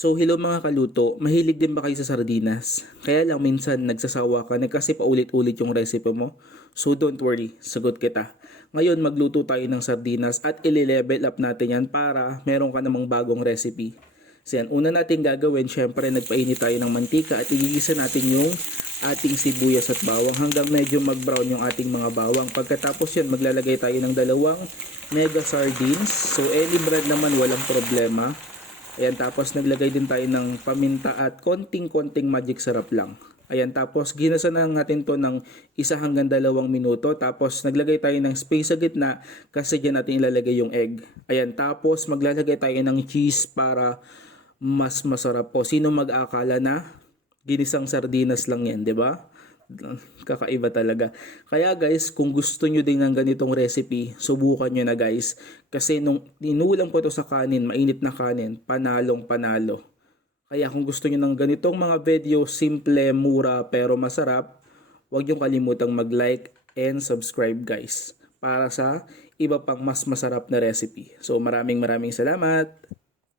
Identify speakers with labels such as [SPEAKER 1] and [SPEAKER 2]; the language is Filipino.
[SPEAKER 1] So hello mga kaluto, mahilig din ba kayo sa sardinas? Kaya lang minsan nagsasawa ka na kasi paulit-ulit yung recipe mo? So don't worry, sagot kita. Ngayon magluto tayo ng sardinas at ili-level up natin yan para meron ka namang bagong recipe. So yan, una natin gagawin, syempre nagpainit tayo ng mantika at igigisa natin yung ating sibuyas at bawang hanggang medyo mag-brown yung ating mga bawang. Pagkatapos yan, maglalagay tayo ng dalawang mega sardines. So any brand naman walang problema. Ayan, tapos naglagay din tayo ng paminta at konting-konting magic sarap lang. Ayan, tapos ginasa na natin to ng isa hanggang dalawang minuto. Tapos naglagay tayo ng space sa gitna kasi dyan natin ilalagay yung egg. Ayan, tapos maglalagay tayo ng cheese para mas masarap po. Sino mag-akala na ginisang sardinas lang yan, di ba? Kakaiba talaga. Kaya guys, kung gusto nyo din ng ganitong recipe, subukan nyo na guys. Kasi nung inulam ko to sa kanin, mainit na kanin, panalong panalo. Kaya kung gusto nyo ng ganitong mga video, simple, mura, pero masarap, huwag nyo kalimutang mag-like and subscribe guys. Para sa iba pang mas masarap na recipe. So maraming maraming salamat!